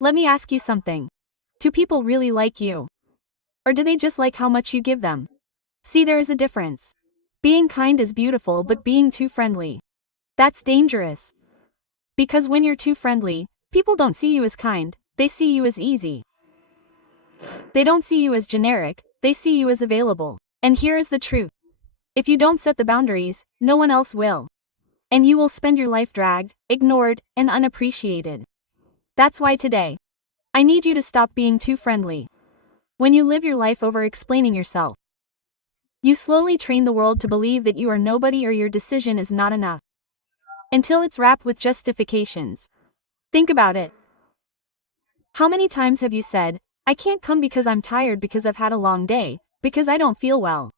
Let me ask you something. Do people really like you? Or do they just like how much you give them? See, there is a difference. Being kind is beautiful, but being too friendly, that's dangerous. Because when you're too friendly, people don't see you as kind, they see you as easy. They don't see you as generic, they see you as available. And here is the truth. If you don't set the boundaries, no one else will. And you will spend your life dragged, ignored, and unappreciated. That's why today, I need you to stop being too friendly. When you live your life over explaining yourself, you slowly train the world to believe that you are nobody or your decision is not enough. Until it's wrapped with justifications. Think about it. How many times have you said, I can't come because I'm tired, because I've had a long day, because I don't feel well?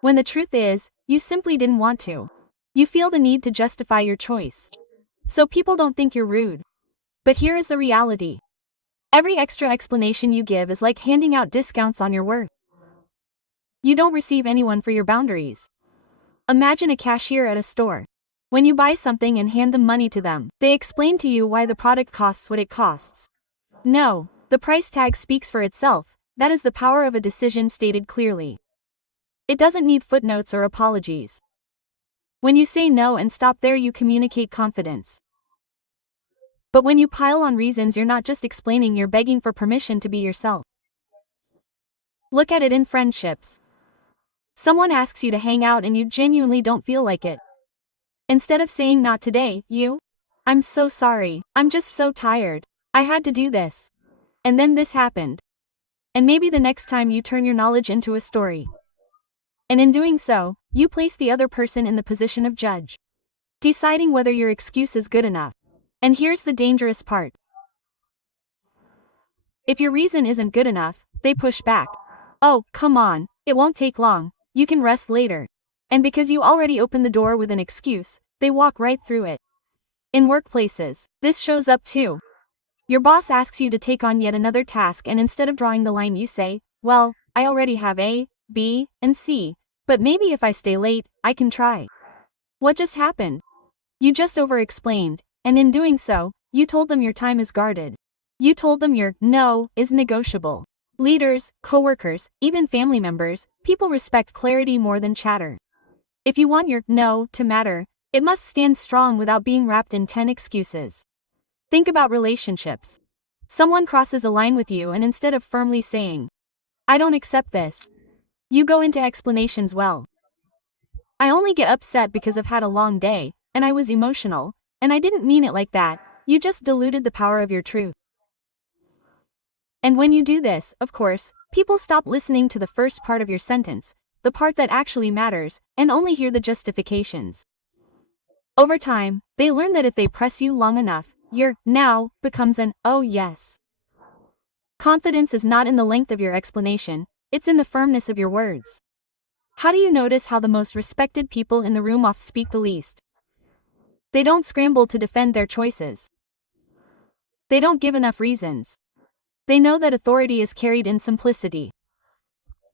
When the truth is, you simply didn't want to. You feel the need to justify your choice. So people don't think you're rude. But here is the reality. Every extra explanation you give is like handing out discounts on your worth. You don't receive anyone for your boundaries. Imagine a cashier at a store. When you buy something and hand them money to them, they explain to you why the product costs what it costs. No, the price tag speaks for itself. That is the power of a decision stated clearly. It doesn't need footnotes or apologies. When you say no and stop there, you communicate confidence. But when you pile on reasons, you're not just explaining, you're begging for permission to be yourself. Look at it in friendships. Someone asks you to hang out and you genuinely don't feel like it. Instead of saying not today, I'm so sorry, I'm just so tired, I had to do this. And then this happened. And maybe the next time you turn your knowledge into a story. And in doing so, you place the other person in the position of judge, deciding whether your excuse is good enough. And here's the dangerous part. If your reason isn't good enough, they push back. Oh, come on, it won't take long, you can rest later. And because you already opened the door with an excuse, they walk right through it. In workplaces, this shows up too. Your boss asks you to take on yet another task, and instead of drawing the line, you say, well, I already have A, B, and C, but maybe if I stay late, I can try. What just happened? You just over-explained, and in doing so, you told them your time is guarded. You told them your no is negotiable. Leaders, coworkers, even family members, people respect clarity more than chatter. If you want your no to matter, it must stand strong without being wrapped in 10 excuses. Think about relationships. Someone crosses a line with you, and instead of firmly saying, I don't accept this, you go into explanations. Well, I only get upset because I've had a long day, and I was emotional, and I didn't mean it like that. You just diluted the power of your truth. And when you do this, of course, people stop listening to the first part of your sentence, the part that actually matters, and only hear the justifications. Over time, they learn that if they press you long enough, your now becomes an oh yes. Confidence is not in the length of your explanation, it's in the firmness of your words. How do you notice how the most respected people in the room often speak the least? They don't scramble to defend their choices. They don't give enough reasons. They know that authority is carried in simplicity.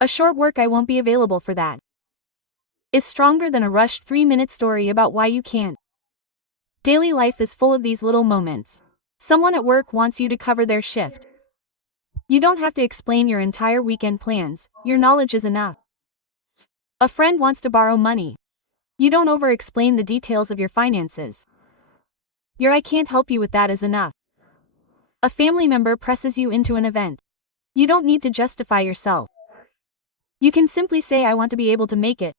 A short work I won't be available for that is stronger than a rushed 3-minute story about why you can't. Daily life is full of these little moments. Someone at work wants you to cover their shift. You don't have to explain your entire weekend plans, your knowledge is enough. A friend wants to borrow money. You don't over-explain the details of your finances. Your I can't help you with that is enough. A family member presses you into an event. You don't need to justify yourself. You can simply say I want to be able to make it.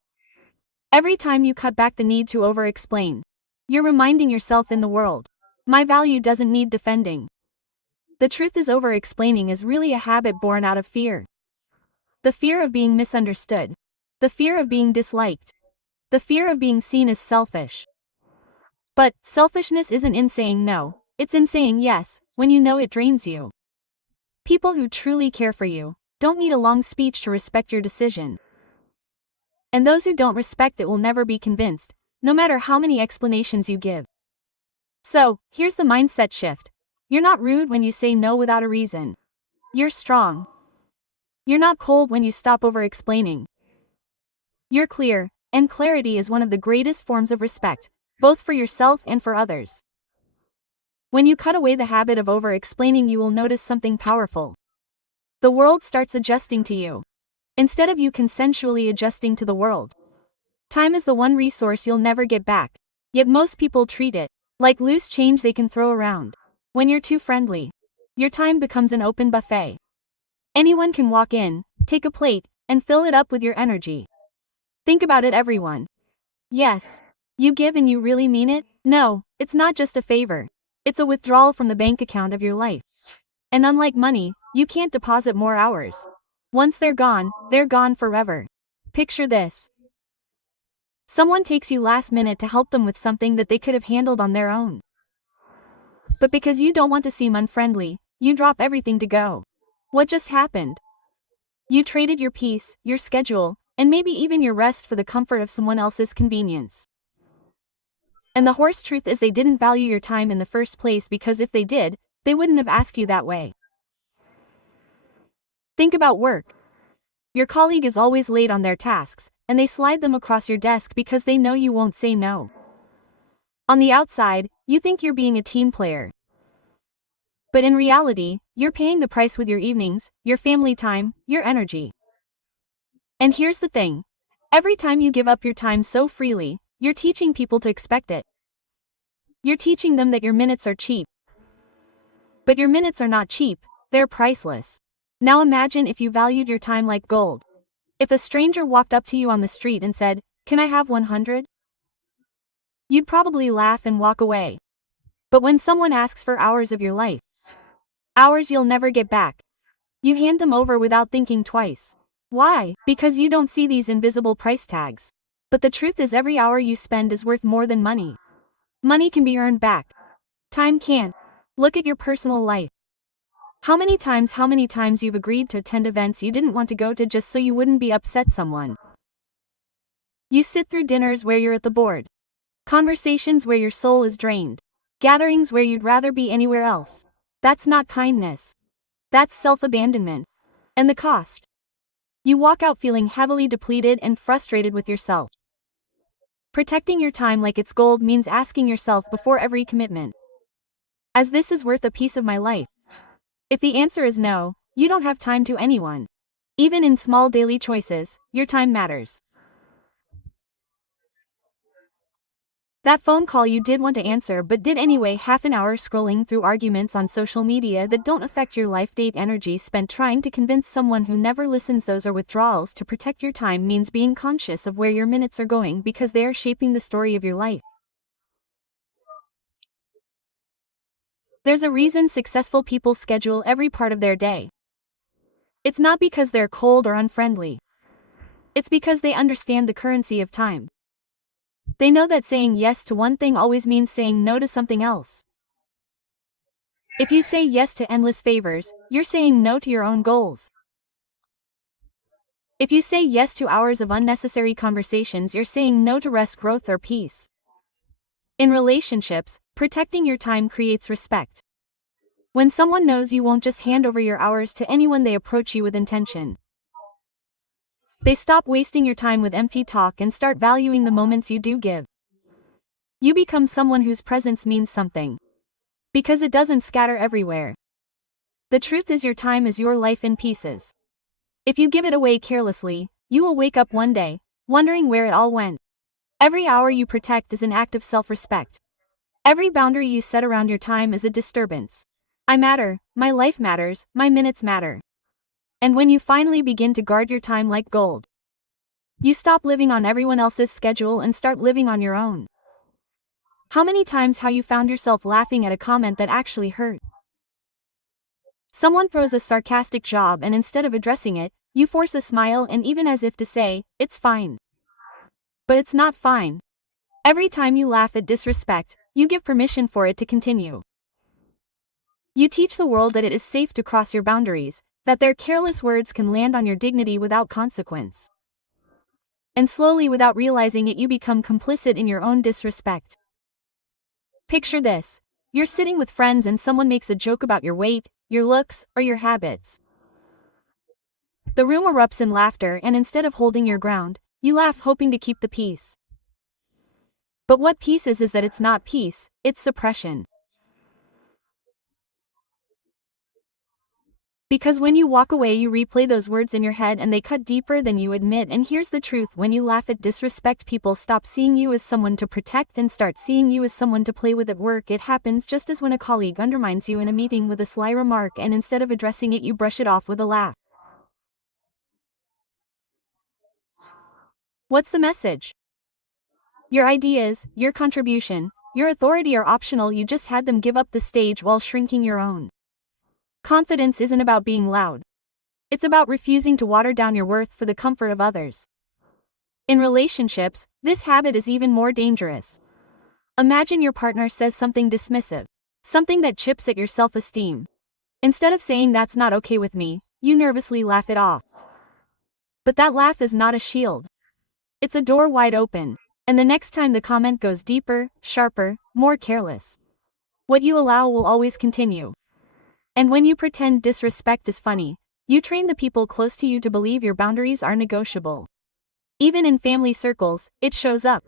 Every time you cut back the need to over-explain, you're reminding yourself in the world, my value doesn't need defending. The truth is, over-explaining is really a habit born out of fear. The fear of being misunderstood. The fear of being disliked. The fear of being seen as selfish. But selfishness isn't in saying no, it's in saying yes, when you know it drains you. People who truly care for you don't need a long speech to respect your decision. And those who don't respect it will never be convinced, no matter how many explanations you give. So, here's the mindset shift. You're not rude when you say no without a reason. You're strong. You're not cold when you stop over-explaining. You're clear, and clarity is one of the greatest forms of respect, both for yourself and for others. When you cut away the habit of over-explaining, you will notice something powerful. The world starts adjusting to you, instead of you consensually adjusting to the world. Time is the one resource you'll never get back, yet most people treat it like loose change they can throw around. When you're too friendly, your time becomes an open buffet. Anyone can walk in, take a plate, and fill it up with your energy. Think about it, everyone. Yes, you give and you really mean it? No, it's not just a favor. It's a withdrawal from the bank account of your life. And unlike money, you can't deposit more hours. Once they're gone forever. Picture this. Someone takes you last minute to help them with something that they could have handled on their own. But because you don't want to seem unfriendly, you drop everything to go. What just happened? You traded your peace, your schedule, and maybe even your rest for the comfort of someone else's convenience. And the horse truth is, they didn't value your time in the first place, because if they did, they wouldn't have asked you that way. Think about work. Your colleague is always late on their tasks, and they slide them across your desk because they know you won't say no. On the outside, you think you're being a team player. But in reality, you're paying the price with your evenings, your family time, your energy. And here's the thing. Every time you give up your time so freely, you're teaching people to expect it. You're teaching them that your minutes are cheap. But your minutes are not cheap, they're priceless. Now imagine if you valued your time like gold. If a stranger walked up to you on the street and said, "Can I have 100?" You'd probably laugh and walk away. But when someone asks for hours of your life, hours you'll never get back, you hand them over without thinking twice. Why? Because you don't see these invisible price tags. But the truth is, every hour you spend is worth more than money. Money can be earned back. Time can't. Look at your personal life. How many times you've agreed to attend events you didn't want to go to just so you wouldn't be upset someone? You sit through dinners where you're at the board. Conversations where your soul is drained. Gatherings where you'd rather be anywhere else. That's not kindness. That's self-abandonment. And the cost? You walk out feeling heavily depleted and frustrated with yourself. Protecting your time like it's gold means asking yourself before every commitment, is this worth a piece of my life? If the answer is no, you don't have time to anyone. Even in small daily choices, your time matters. That phone call you did want to answer but did anyway. Half an hour scrolling through arguments on social media that don't affect your life. Date energy spent trying to convince someone who never listens. Those are withdrawals. To protect your time means being conscious of where your minutes are going, because they are shaping the story of your life. There's a reason successful people schedule every part of their day. It's not because they're cold or unfriendly. It's because they understand the currency of time. They know that saying yes to one thing always means saying no to something else. If you say yes to endless favors, you're saying no to your own goals. If you say yes to hours of unnecessary conversations, you're saying no to rest, growth, or peace. In relationships, protecting your time creates respect. When someone knows you won't just hand over your hours to anyone, they approach you with intention. They stop wasting your time with empty talk and start valuing the moments you do give. You become someone whose presence means something, because it doesn't scatter everywhere. The truth is, your time is your life in pieces. If you give it away carelessly, you will wake up one day, wondering where it all went. Every hour you protect is an act of self-respect. Every boundary you set around your time is a disturbance. I matter, my life matters, my minutes matter. And when you finally begin to guard your time like gold, you stop living on everyone else's schedule and start living on your own. How many times have you found yourself laughing at a comment that actually hurt? Someone throws a sarcastic jab, and instead of addressing it, you force a smile, and even as if to say, "It's fine." But it's not fine. Every time you laugh at disrespect, you give permission for it to continue. You teach the world that it is safe to cross your boundaries, that their careless words can land on your dignity without consequence. And slowly, without realizing it, you become complicit in your own disrespect. Picture this. You're sitting with friends and someone makes a joke about your weight, your looks, or your habits. The room erupts in laughter, and instead of holding your ground, you laugh, hoping to keep the peace. But what peace is that it's not peace, it's suppression. Because when you walk away, you replay those words in your head and they cut deeper than you admit. And here's the truth: when you laugh at disrespect, people stop seeing you as someone to protect and start seeing you as someone to play with at work. It happens just as when a colleague undermines you in a meeting with a sly remark, and instead of addressing it, you brush it off with a laugh. What's the message? Your ideas, your contribution, your authority are optional. You just had them give up the stage while shrinking your own. Confidence isn't about being loud. It's about refusing to water down your worth for the comfort of others. In relationships, this habit is even more dangerous. Imagine your partner says something dismissive, something that chips at your self-esteem. Instead of saying "that's not okay with me," you nervously laugh it off. But that laugh is not a shield. It's a door wide open. And the next time the comment goes deeper, sharper, more careless, what you allow will always continue. And when you pretend disrespect is funny, you train the people close to you to believe your boundaries are negotiable. Even in family circles, it shows up.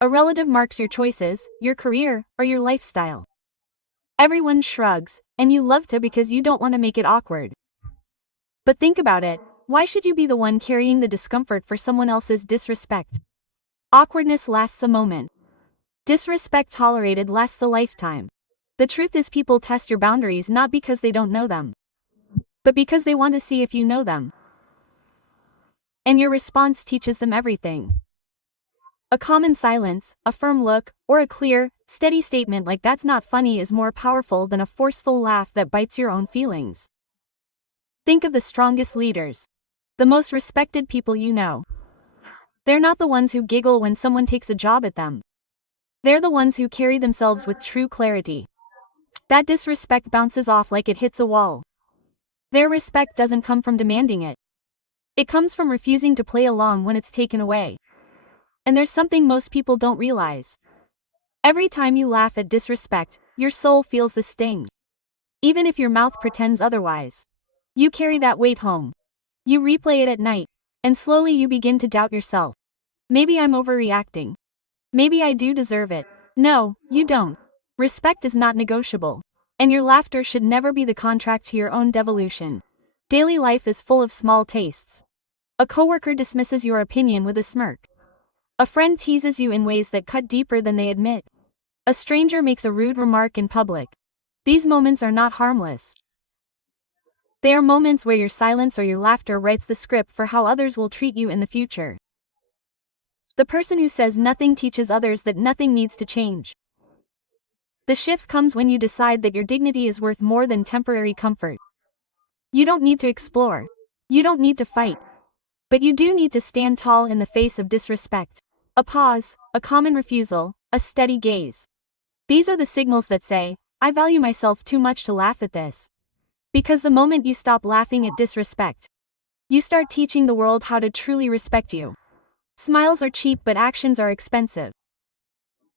A relative marks your choices, your career, or your lifestyle. Everyone shrugs, and you love to because you don't want to make it awkward. But think about it: why should you be the one carrying the discomfort for someone else's disrespect? Awkwardness lasts a moment. Disrespect tolerated lasts a lifetime. The truth is, people test your boundaries not because they don't know them, but because they want to see if you know them. And your response teaches them everything. A common silence, a firm look, or a clear, steady statement like "that's not funny" is more powerful than a forceful laugh that bites your own feelings. Think of the strongest leaders, the most respected people you know. They're not the ones who giggle when someone takes a job at them. They're the ones who carry themselves with true clarity. That disrespect bounces off like it hits a wall. Their respect doesn't come from demanding it. It comes from refusing to play along when it's taken away. And there's something most people don't realize. Every time you laugh at disrespect, your soul feels the sting. Even if your mouth pretends otherwise. You carry that weight home. You replay it at night. And slowly you begin to doubt yourself. Maybe I'm overreacting. Maybe I do deserve it. No, you don't. Respect is not negotiable. And your laughter should never be the contract to your own devolution. Daily life is full of small tastes. A coworker dismisses your opinion with a smirk. A friend teases you in ways that cut deeper than they admit. A stranger makes a rude remark in public. These moments are not harmless. They are moments where your silence or your laughter writes the script for how others will treat you in the future. The person who says nothing teaches others that nothing needs to change. The shift comes when you decide that your dignity is worth more than temporary comfort. You don't need to explore. You don't need to fight. But you do need to stand tall in the face of disrespect. A pause, a common refusal, a steady gaze. These are the signals that say, "I value myself too much to laugh at this." Because the moment you stop laughing at disrespect, you start teaching the world how to truly respect you. Smiles are cheap, but actions are expensive.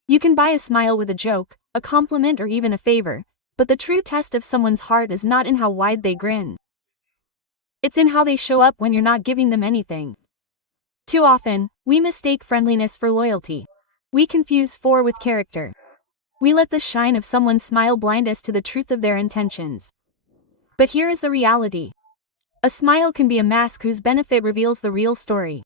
You can buy a smile with a joke, a compliment, or even a favor, but the true test of someone's heart is not in how wide they grin. It's in how they show up when you're not giving them anything. Too often, we mistake friendliness for loyalty. We confuse for with character. We let the shine of someone's smile blind us to the truth of their intentions. But here is the reality. A smile can be a mask whose benefit reveals the real story.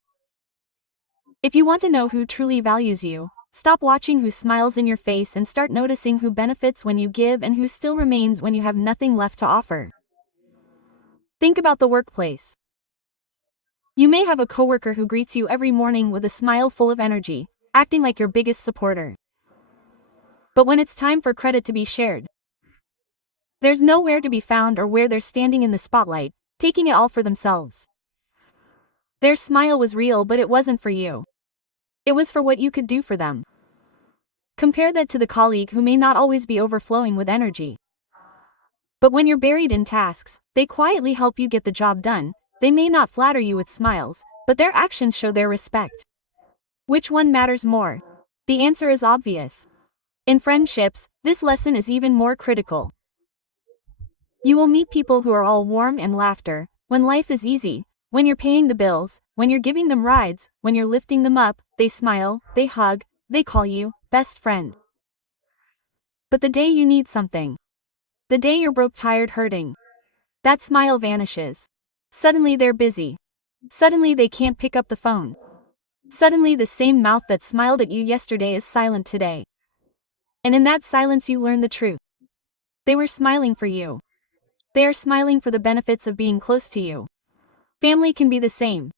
If you want to know who truly values you, stop watching who smiles in your face and start noticing who benefits when you give and who still remains when you have nothing left to offer. Think about the workplace. You may have a coworker who greets you every morning with a smile full of energy, acting like your biggest supporter. But when it's time for credit to be shared, there's nowhere to be found, or where they're standing in the spotlight, taking it all for themselves. Their smile was real, but it wasn't for you. It was for what you could do for them. Compare that to the colleague who may not always be overflowing with energy. But when you're buried in tasks, they quietly help you get the job done. They may not flatter you with smiles, but their actions show their respect. Which one matters more? The answer is obvious. In friendships, this lesson is even more critical. You will meet people who are all warmth and laughter when life is easy, when you're paying the bills, when you're giving them rides, when you're lifting them up. They smile, they hug, they call you best friend. But the day you need something, the day you're broke, tired, hurting, That smile vanishes. Suddenly they're busy. Suddenly they can't pick up the phone. Suddenly the same mouth that smiled at you yesterday is silent today. And in that silence you learn the truth. They were smiling for you. They are smiling for the benefits of being close to you. Family can be the same.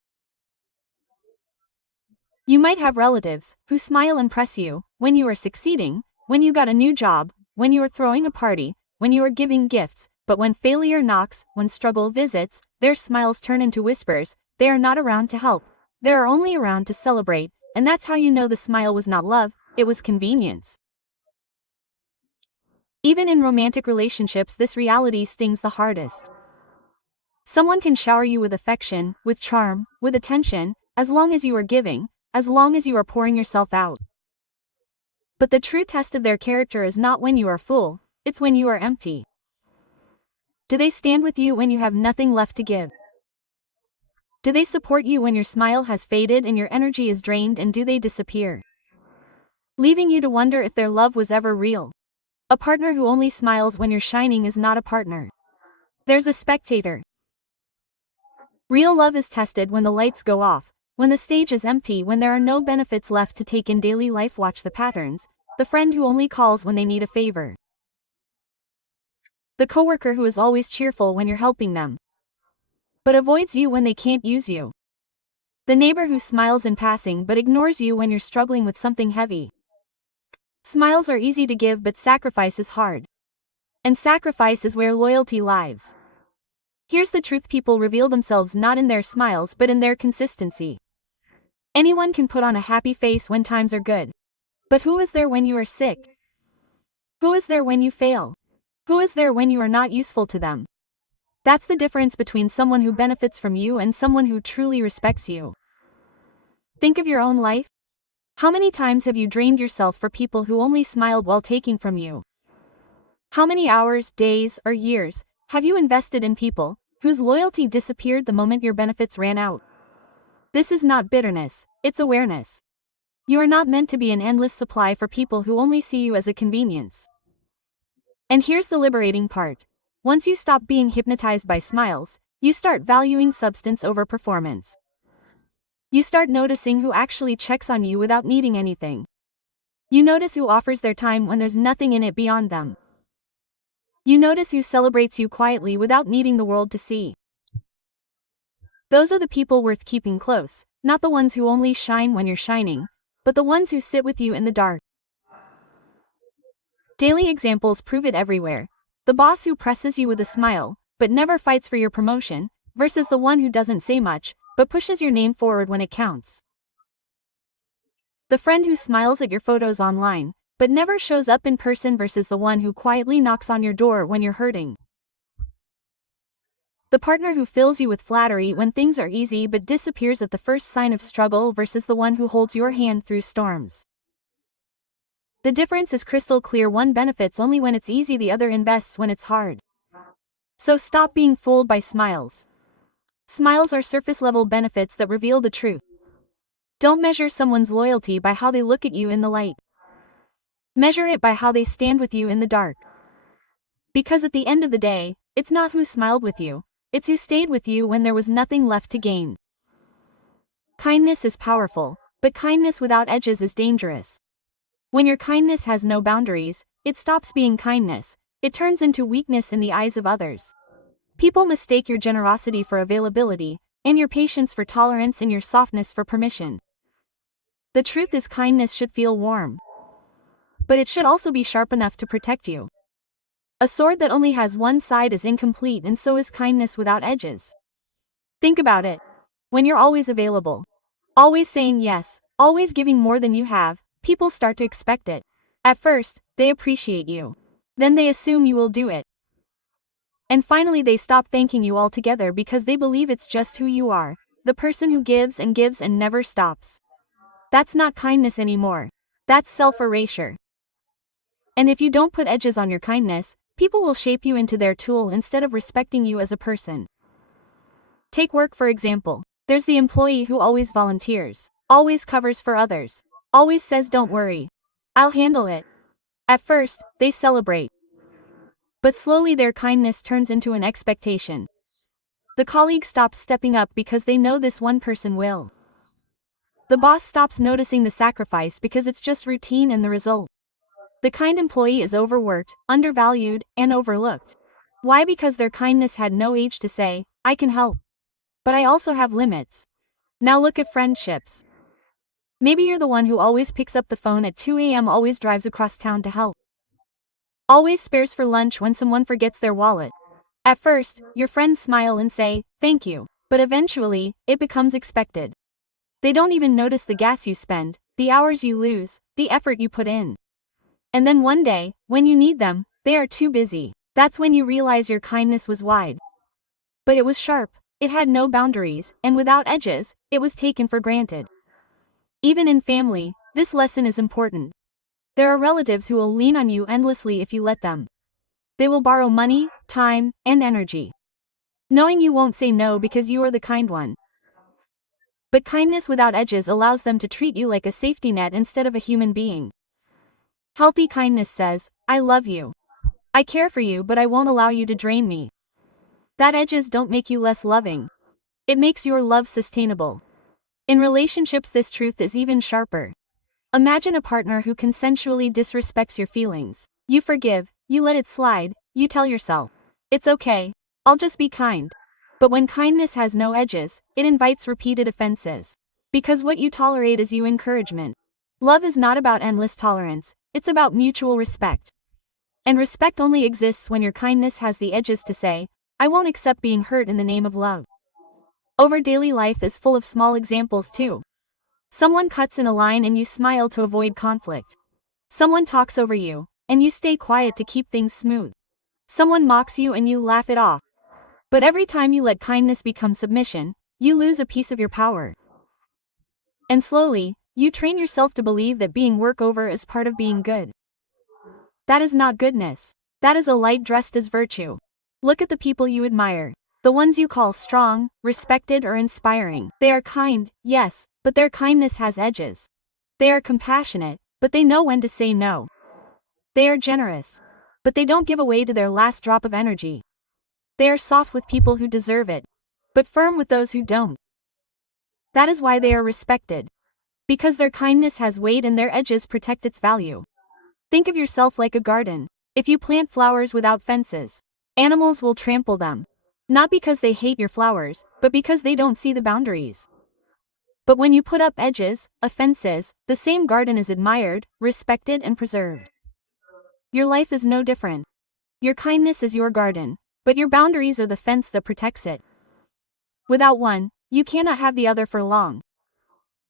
You might have relatives who smile and press you when you are succeeding, when you got a new job, when you are throwing a party, when you are giving gifts, but when failure knocks, when struggle visits, their smiles turn into whispers. They are not around to help. They are only around to celebrate, and that's how you know the smile was not love, it was convenience. Even in romantic relationships, this reality stings the hardest. Someone can shower you with affection, with charm, with attention, as long as you are giving, as long as you are pouring yourself out. But the true test of their character is not when you are full, it's when you are empty. Do they stand with you when you have nothing left to give? Do they support you when your smile has faded and your energy is drained, and do they disappear, leaving you to wonder if their love was ever real? A partner who only smiles when you're shining is not a partner. There's a spectator. Real love is tested when the lights go off, when the stage is empty, when there are no benefits left to take in daily life. Watch the patterns. The friend who only calls when they need a favor. The coworker who is always cheerful when you're helping them, but avoids you when they can't use you. The neighbor who smiles in passing but ignores you when you're struggling with something heavy. Smiles are easy to give, but sacrifice is hard. And sacrifice is where loyalty lies. Here's the truth: people reveal themselves not in their smiles but in their consistency. Anyone can put on a happy face when times are good. But who is there when you are sick? Who is there when you fail? Who is there when you are not useful to them? That's the difference between someone who benefits from you and someone who truly respects you. Think of your own life. How many times have you drained yourself for people who only smiled while taking from you? How many hours, days, or years have you invested in people whose loyalty disappeared the moment your benefits ran out? This is not bitterness, it's awareness. You are not meant to be an endless supply for people who only see you as a convenience. And here's the liberating part. Once you stop being hypnotized by smiles, you start valuing substance over performance. You start noticing who actually checks on you without needing anything. You notice who offers their time when there's nothing in it beyond them. You notice who celebrates you quietly without needing the world to see. Those are the people worth keeping close, not the ones who only shine when you're shining, but the ones who sit with you in the dark. Daily examples prove it everywhere. The boss who presses you with a smile, but never fights for your promotion, versus the one who doesn't say much, but pushes your name forward when it counts. The friend who smiles at your photos online, but never shows up in person, versus the one who quietly knocks on your door when you're hurting. The partner who fills you with flattery when things are easy but disappears at the first sign of struggle, versus the one who holds your hand through storms. The difference is crystal clear: one benefits only when it's easy, the other invests when it's hard. So stop being fooled by smiles. Smiles are surface-level benefits that reveal the truth. Don't measure someone's loyalty by how they look at you in the light. Measure it by how they stand with you in the dark. Because at the end of the day, it's not who smiled with you, it's who stayed with you when there was nothing left to gain. Kindness is powerful, but kindness without edges is dangerous. When your kindness has no boundaries, it stops being kindness, it turns into weakness in the eyes of others. People mistake your generosity for availability, and your patience for tolerance, and your softness for permission. The truth is, kindness should feel warm, but it should also be sharp enough to protect you. A sword that only has one side is incomplete, and so is kindness without edges. Think about it. When you're always available, always saying yes, always giving more than you have, people start to expect it. At first, they appreciate you. Then they assume you will do it. And finally they stop thanking you altogether because they believe it's just who you are, the person who gives and never stops. That's not kindness anymore. That's self-erasure. And if you don't put edges on your kindness, people will shape you into their tool instead of respecting you as a person. Take work for example. There's the employee who always volunteers, always covers for others, always says don't worry, I'll handle it. At first, they celebrate. But slowly their kindness turns into an expectation. The colleague stops stepping up because they know this one person will. The boss stops noticing the sacrifice because it's just routine and the result. The kind employee is overworked, undervalued, and overlooked. Why? Because their kindness had no age to say, I can help. But I also have limits. Now look at friendships. Maybe you're the one who always picks up the phone at 2 a.m., always drives across town to help. Always spares for lunch when someone forgets their wallet. At first, your friends smile and say, thank you, but eventually, it becomes expected. They don't even notice the gas you spend, the hours you lose, the effort you put in. And then one day, when you need them, they are too busy. That's when you realize your kindness was wide. But it was sharp, it had no boundaries, and without edges, it was taken for granted. Even in family, this lesson is important. There are relatives who will lean on you endlessly if you let them. They will borrow money, time, and energy, knowing you won't say no because you are the kind one. But kindness without edges allows them to treat you like a safety net instead of a human being. Healthy kindness says, I love you. I care for you, but I won't allow you to drain me. That edges don't make you less loving. It makes your love sustainable. In relationships, this truth is even sharper. Imagine a partner who consensually disrespects your feelings. You forgive, you let it slide, you tell yourself, it's okay, I'll just be kind. But when kindness has no edges, it invites repeated offenses. Because what you tolerate is you encouragement. Love is not about endless tolerance, it's about mutual respect. And respect only exists when your kindness has the edges to say, I won't accept being hurt in the name of love. Over daily life is full of small examples too. Someone cuts in a line and you smile to avoid conflict. Someone talks over you, and you stay quiet to keep things smooth. Someone mocks you and you laugh it off. But every time you let kindness become submission, you lose a piece of your power. And slowly, you train yourself to believe that being worked over is part of being good. That is not goodness. That is a light dressed as virtue. Look at the people you admire. The ones you call strong, respected, or inspiring. They are kind, yes, but their kindness has edges. They are compassionate, but they know when to say no. They are generous, but they don't give away to their last drop of energy. They are soft with people who deserve it, but firm with those who don't. That is why they are respected. Because their kindness has weight and their edges protect its value. Think of yourself like a garden. If you plant flowers without fences, animals will trample them. Not because they hate your flowers, but because they don't see the boundaries. But when you put up edges, fences, the same garden is admired, respected, and preserved. Your life is no different. Your kindness is your garden, but your boundaries are the fence that protects it. Without one, you cannot have the other for long.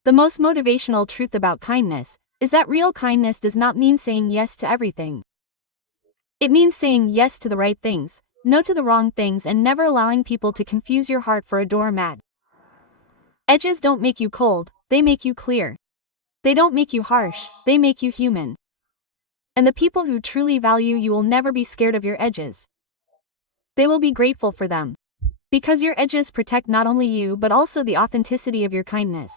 The most motivational truth about kindness is that real kindness does not mean saying yes to everything. It means saying yes to the right things, no to the wrong things, and never allowing people to confuse your heart for a doormat. Edges don't make you cold, they make you clear. They don't make you harsh, they make you human. And the people who truly value you will never be scared of your edges. They will be grateful for them. Because your edges protect not only you but also the authenticity of your kindness.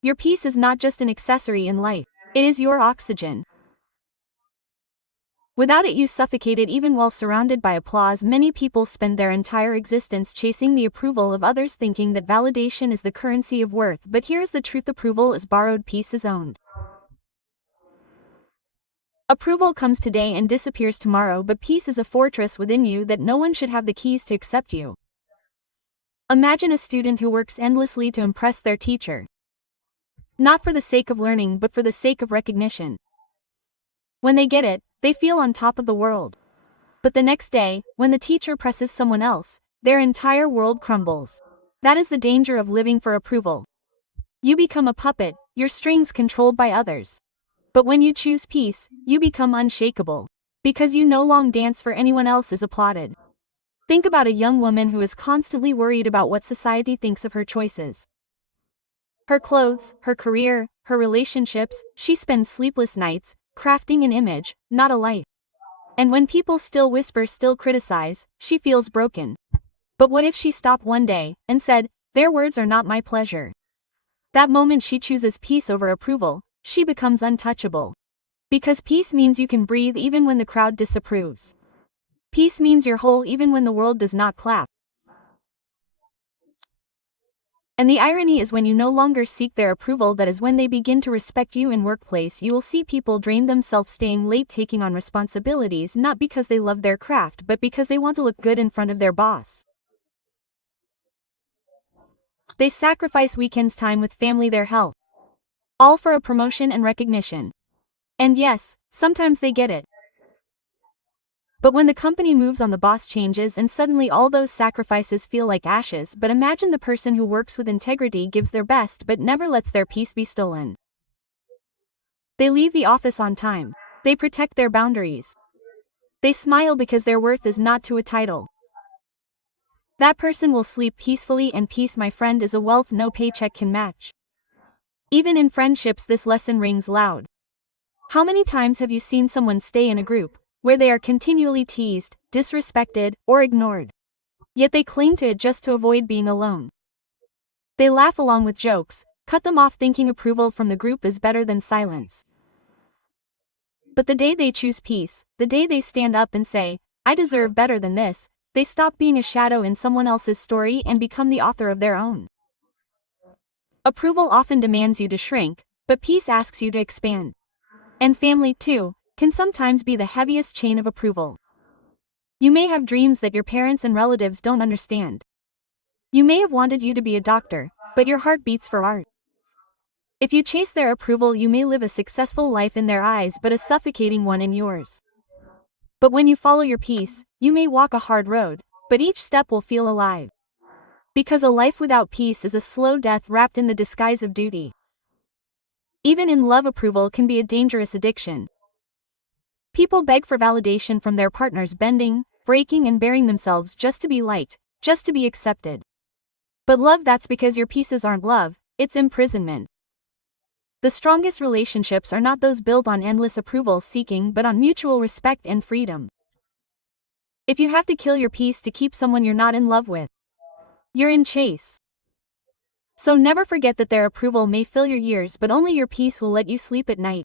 Your peace is not just an accessory in life, it is your oxygen. Without it you suffocated. Even while surrounded by applause, many people spend their entire existence chasing the approval of others, thinking that validation is the currency of worth. But here's the truth: approval is borrowed, peace is owned. Approval comes today and disappears tomorrow, but peace is a fortress within you that no one should have the keys to accept you. Imagine a student who works endlessly to impress their teacher. Not for the sake of learning but for the sake of recognition. When they get it, they feel on top of the world. But the next day, when the teacher presses someone else, their entire world crumbles. That is the danger of living for approval. You become a puppet, your strings controlled by others. But when you choose peace, you become unshakable. Because you no longer dance for anyone else is applauded. Think about a young woman who is constantly worried about what society thinks of her choices. Her clothes, her career, her relationships. She spends sleepless nights, crafting an image, not a life. And when people still whisper, still criticize, she feels broken. But what if she stopped one day and said, their words are not my pleasure? That moment she chooses peace over approval, she becomes untouchable. Because peace means you can breathe even when the crowd disapproves. Peace means you're whole even when the world does not clap. And the irony is when you no longer seek their approval, that is when they begin to respect you in workplace. You will see people drain themselves staying late, taking on responsibilities not because they love their craft but because they want to look good in front of their boss. They sacrifice weekends time with family, their health, all for a promotion and recognition. And yes, sometimes they get it. But when the company moves on, the boss changes, and suddenly all those sacrifices feel like ashes. But imagine the person who works with integrity, gives their best but never lets their peace be stolen. They leave the office on time. They protect their boundaries. They smile because their worth is not to a title. That person will sleep peacefully, and peace, my friend, is a wealth no paycheck can match. Even in friendships, this lesson rings loud. How many times have you seen someone stay in a group where they are continually teased, disrespected, or ignored? Yet they cling to it just to avoid being alone. They laugh along with jokes, cut them off thinking approval from the group is better than silence. But the day they choose peace, the day they stand up and say, I deserve better than this, they stop being a shadow in someone else's story and become the author of their own. Approval often demands you to shrink, but peace asks you to expand. And family, too, can sometimes be the heaviest chain of approval. You may have dreams that your parents and relatives don't understand. You may have wanted you to be a doctor, but your heart beats for art. If you chase their approval, you may live a successful life in their eyes but a suffocating one in yours. But when you follow your peace, you may walk a hard road, but each step will feel alive. Because a life without peace is a slow death wrapped in the disguise of duty. Even in love, approval can be a dangerous addiction. People beg for validation from their partners, bending, breaking, and bearing themselves just to be liked, just to be accepted. But love, that's because your pieces aren't love, it's imprisonment. The strongest relationships are not those built on endless approval seeking but on mutual respect and freedom. If you have to kill your peace to keep someone you're not in love with, you're in chase. So never forget that their approval may fill your years, but only your peace will let you sleep at night.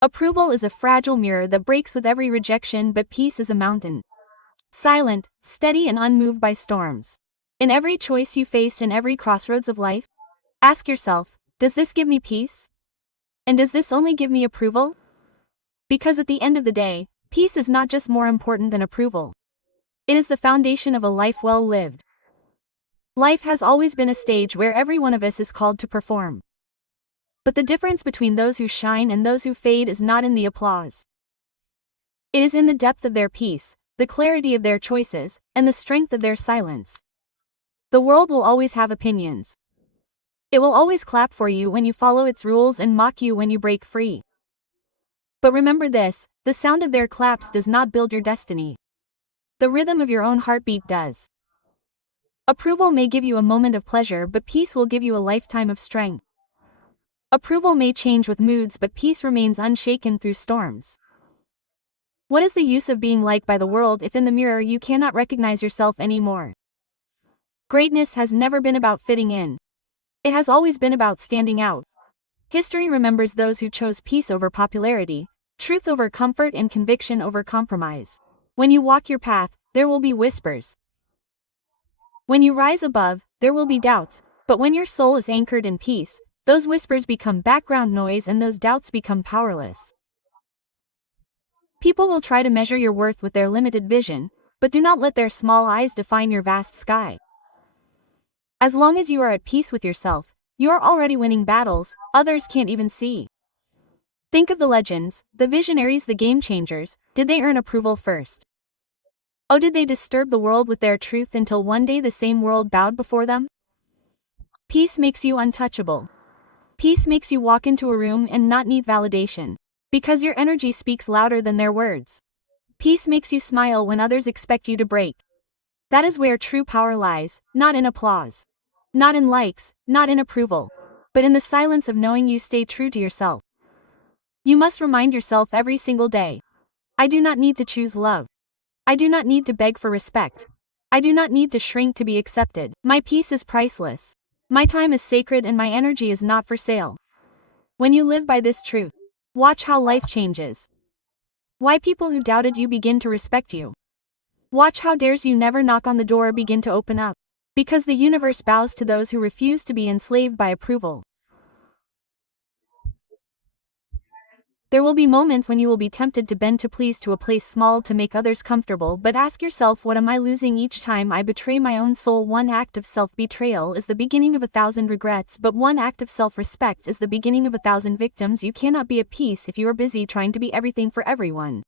Approval is a fragile mirror that breaks with every rejection, but peace is a mountain. Silent, steady, and unmoved by storms. In every choice you face, in every crossroads of life, ask yourself, does this give me peace? And does this only give me approval? Because at the end of the day, peace is not just more important than approval. It is the foundation of a life well lived. Life has always been a stage where every one of us is called to perform. But the difference between those who shine and those who fade is not in the applause. It is in the depth of their peace, the clarity of their choices, and the strength of their silence. The world will always have opinions. It will always clap for you when you follow its rules and mock you when you break free. But remember this, the sound of their claps does not build your destiny. The rhythm of your own heartbeat does. Approval may give you a moment of pleasure, but peace will give you a lifetime of strength. Approval may change with moods, but peace remains unshaken through storms. What is the use of being liked by the world if in the mirror you cannot recognize yourself anymore? Greatness has never been about fitting in. It has always been about standing out. History remembers those who chose peace over popularity, truth over comfort, and conviction over compromise. When you walk your path, there will be whispers. When you rise above, there will be doubts, but when your soul is anchored in peace, those whispers become background noise and those doubts become powerless. People will try to measure your worth with their limited vision, but do not let their small eyes define your vast sky. As long as you are at peace with yourself, you are already winning battles others can't even see. Think of the legends, the visionaries, the game changers. Did they earn approval first? Or did they disturb the world with their truth until one day the same world bowed before them? Peace makes you untouchable. Peace makes you walk into a room and not need validation, because your energy speaks louder than their words. Peace makes you smile when others expect you to break. That is where true power lies, not in applause, not in likes, not in approval, but in the silence of knowing you stay true to yourself. You must remind yourself every single day, I do not need to choose love. I do not need to beg for respect. I do not need to shrink to be accepted. My peace is priceless. My time is sacred and my energy is not for sale. When you live by this truth, watch how life changes. Why people who doubted you begin to respect you. Watch how dares you never knock on the door begin to open up. Because the universe bows to those who refuse to be enslaved by approval. There will be moments when you will be tempted to bend to please to a place small to make others comfortable, but ask yourself, what am I losing each time I betray my own soul? One act of self-betrayal is the beginning of 1,000 regrets, but one act of self-respect is the beginning of 1,000 victims. You cannot be at peace if you are busy trying to be everything for everyone.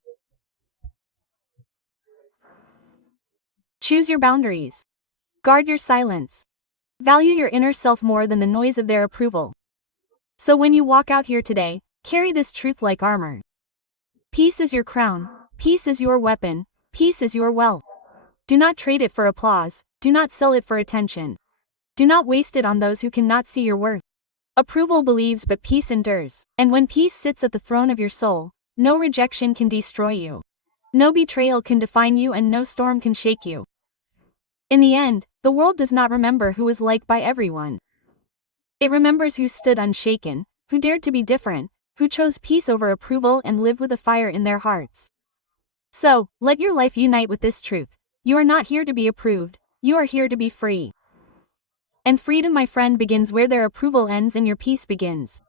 Choose your boundaries. Guard your silence. Value your inner self more than the noise of their approval. So when you walk out here today, carry this truth like armor. Peace is your crown, peace is your weapon, peace is your wealth. Do not trade it for applause, do not sell it for attention. Do not waste it on those who cannot see your worth. Approval believes but peace endures, and when peace sits at the throne of your soul, no rejection can destroy you. No betrayal can define you and no storm can shake you. In the end, the world does not remember who is liked by everyone. It remembers who stood unshaken, who dared to be different, who chose peace over approval and lived with a fire in their hearts. So, let your life unite with this truth. You are not here to be approved, you are here to be free. And freedom, my friend, begins where their approval ends and your peace begins.